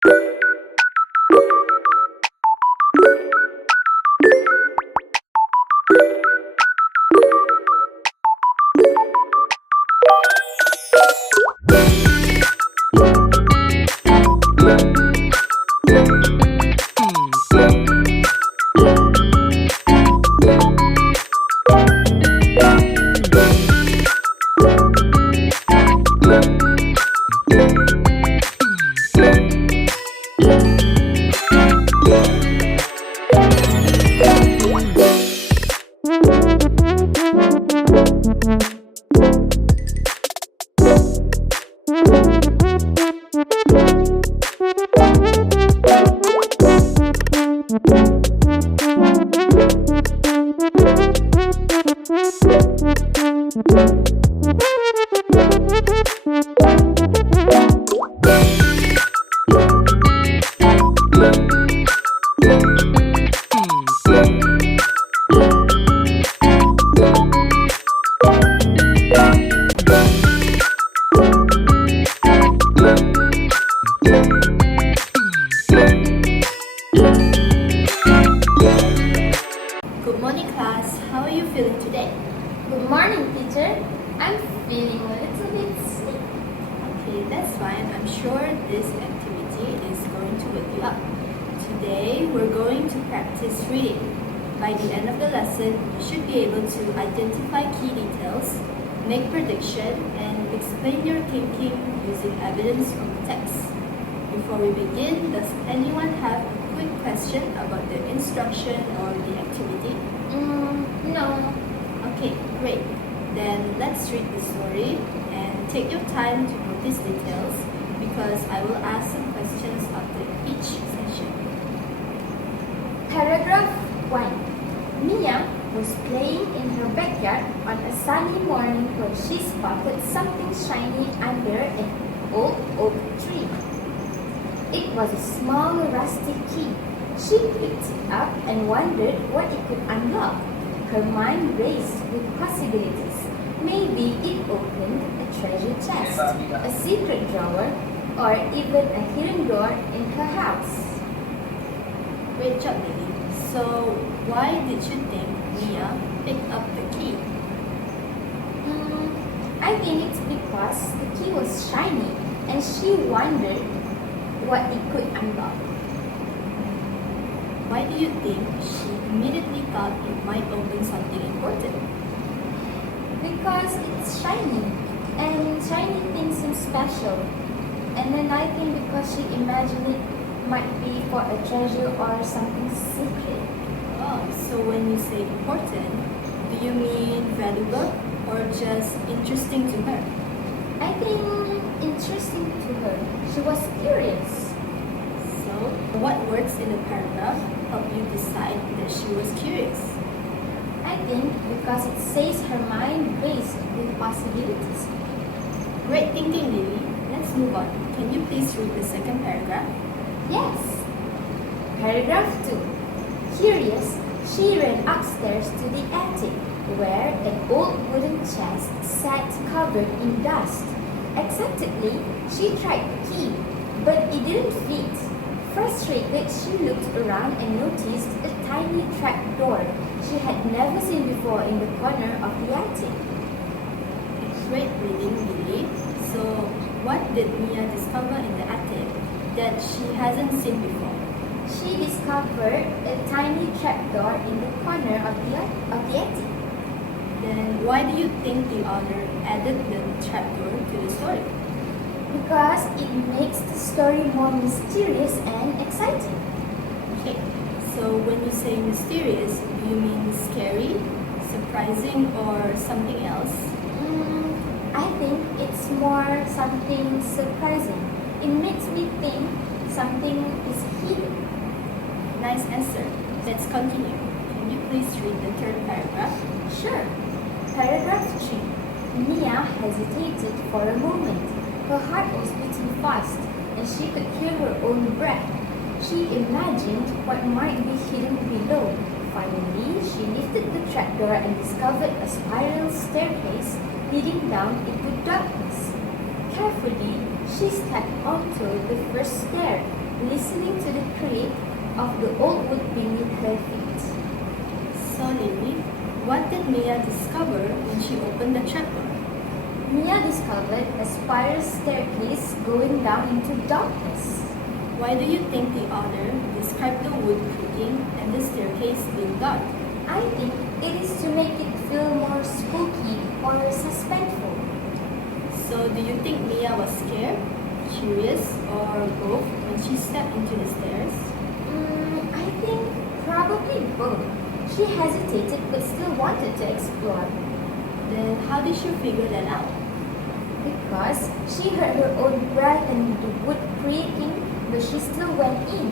Good morning, class. How are you feeling today? Good morning, teacher. I'm feeling a little bit sick. Okay, that's fine. I'm sure this activity is going to wake you up. Today, we're going to practice reading. By the end of the lesson, you should be able to identify key details, make prediction, and explain your thinking using evidence from the text. Before we begin, does anyone have a quick question about the instruction or the activity? No. Okay, great. Then let's read the story and take your time to notice details because I will ask some questions after each session. Paragraph 1. Mia was playing in her backyard on a sunny morning when she spotted something shiny under an old oak tree. It was a small rusty key. She picked it up and wondered what it could unlock. Her mind raced with possibilities. Maybe it opened a treasure chest, a secret drawer, or even a hidden door in her house. Great job, Lily. So, why did you think Mia picked up the key? I think it's because the key was shiny and she wondered what it could unlock. Why do you think she immediately thought it might open something important? Because it's shiny and shiny things seem special. And then I think because she imagined it might be for a treasure or something secret. Oh, so when you say important, do you mean valuable or just interesting to her? I think interesting to her. She was curious. So, what words in the paragraph help you decide that she was curious? I think because it says her mind raced with possibilities. Great thinking, Lily. Let's move on. Can you please read the second paragraph? Yes. Paragraph 2. Curious, she ran upstairs to the attic, where an old wooden chest sat covered in dust. Excitedly, she tried the key, but it didn't fit. Frustrated, she looked around and noticed a tiny trap door she had never seen before in the corner of the attic. Great reading, Lily. So, what did Mia discover in the attic that she hasn't seen before? She discovered a tiny trapdoor in the corner of the attic. Then, why do you think the author added the trapdoor to the story? Because it makes the story more mysterious and exciting. Okay, so when you say mysterious, do you mean scary, surprising, or something else? I think it's more something surprising. It makes me think something is hidden. Nice answer. Let's continue. Can you please read the third paragraph? Sure. Paragraph 3. Mia hesitated for a moment. Her heart was beating fast, and she could hear her own breath. She imagined what might be hidden below. Finally, she lifted the trapdoor and discovered a spiral staircase leading down into darkness. Carefully, she stepped onto the first stair. listening to the creak of the old wood beneath her feet. So Lily, what did Mia discover when she opened the trapdoor? Mia discovered a spiral staircase going down into darkness. Why do you think the author described the wood creaking and the staircase being dark? I think it is to make it feel more spooky or suspenseful. So do you think Mia was scared, curious, or both when she stepped into the stairs? I think probably both. She hesitated but still wanted to explore. Then how did she figure that out? Because she heard her own breath and the wood creaking, but she still went in.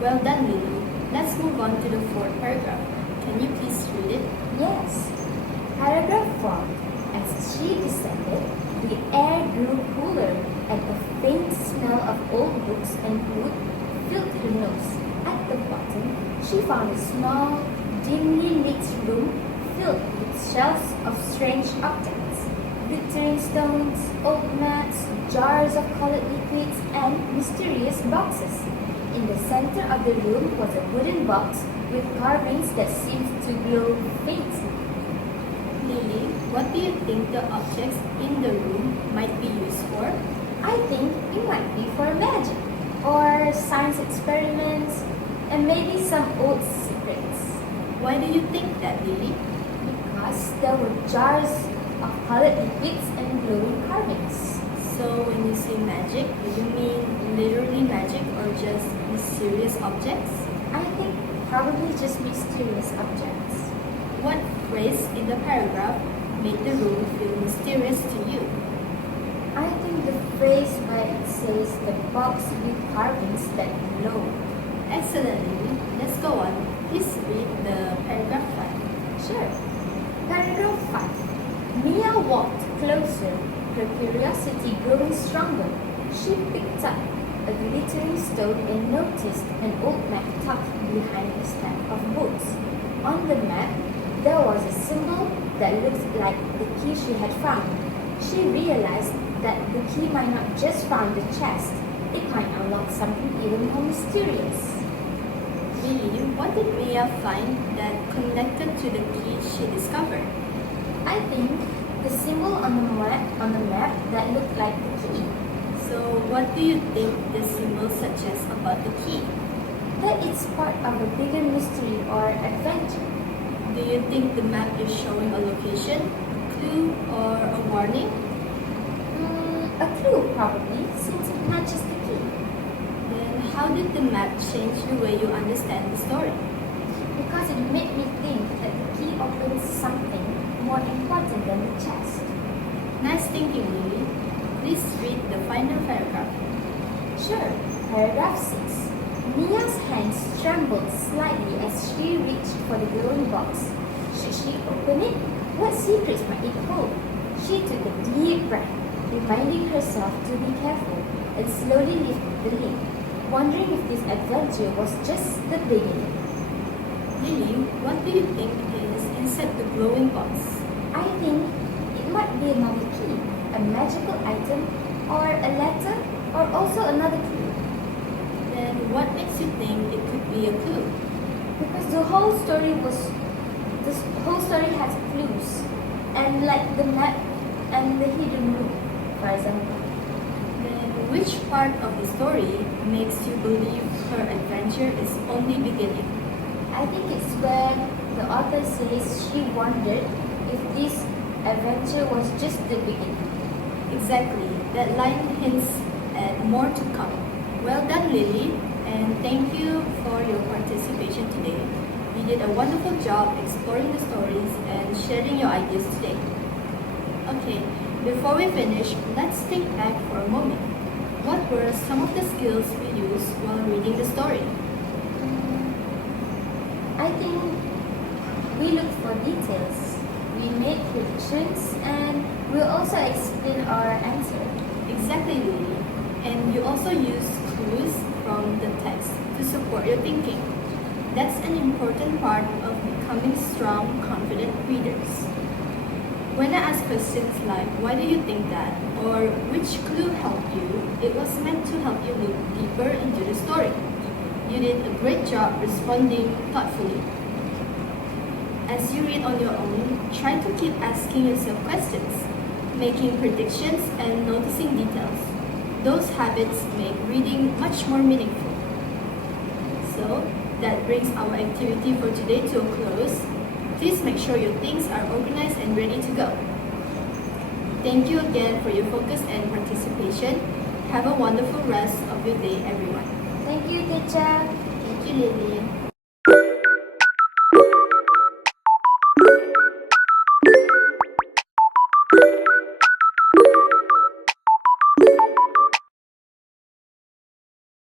Well done, Lily. Let's move on to the fourth paragraph. Can you please read it? Yes. Paragraph 4. As she descended, the air grew cooler and a faint smell of old books and wood filled her nose. At the bottom, she found a small, dimly lit room filled with shelves of strange objects. Glittering stones, old maps, jars of colored liquids, and mysterious boxes. In the center of the room was a wooden box with carvings that seemed to glow faintly. Lily, what do you think the objects in the room might be used for? I think it might be for magic, or science experiments, and maybe some old secrets. Why do you think that, Lily? Because there were jars of colored liquids and glowing carvings. So when you say magic, do you mean literally magic or just mysterious objects? I think probably just mysterious objects. What phrase in the paragraph made the room feel mysterious to you? I think the phrase where it says the box with carvings that glow. Excellent, Lily. Let's go on. Please read the paragraph 5. Sure. Paragraph 5. Mia walked closer, her curiosity growing stronger. She picked up a glittering stone and noticed an old map tucked behind a stack of books. On the map, there was a symbol that looked like the key she had found. She realized that the key might not just found the chest, it might unlock something even more mysterious. Lily, what did Mia find that connected to the key she discovered? I think the symbol on the map that looked like the key. So what do you think this symbol suggests about the key? That it's part of a bigger mystery or adventure. Do you think the map is showing a location, clue, or a warning? A clue probably, since it matches the key. Then how did the map change the way you understand the story? Because it made me think that the key opens something more important than the chest. Nice thinking, Lily. Please read the final paragraph. Sure. Paragraph 6. Mia's hands trembled slightly as she reached for the glowing box. Should she open it? What secrets might it hold? She took a deep breath, reminding herself to be careful, and slowly lifted the lid, wondering if this adventure was just the beginning. Lily, what do you think is inside the glowing box? I think it might be another key, a magical item, or a letter, or also another clue. Then what makes you think it could be a clue? Because the whole story has clues, and like the map and the hidden room, for example. Then which part of the story makes you believe her adventure is only beginning? I think it's where the author says she wondered if this adventure was just the beginning. Exactly. That line hints at more to come. Well done, Lily, and thank you for your participation today. You did a wonderful job exploring the stories and sharing your ideas today. Okay, before we finish, let's think back for a moment. What were some of the skills we used while reading the story? I think we looked for details, we made predictions, and we also explained our answer. Exactly, Lily. And you also used clues from the text to support your thinking. That's an important part of becoming strong, confident readers. When I ask questions like, why do you think that? Or which clue helped you? It was meant to help you look deeper into the story. You did a great job responding thoughtfully. As you read on your own, try to keep asking yourself questions, making predictions, and noticing details. Those habits make reading much more meaningful. So, that brings our activity for today to a close. Please make sure your things are organized and ready to go. Thank you again for your focus and participation. Have a wonderful rest of your day, everyone. Thank you, teacher. Thank you, Lily.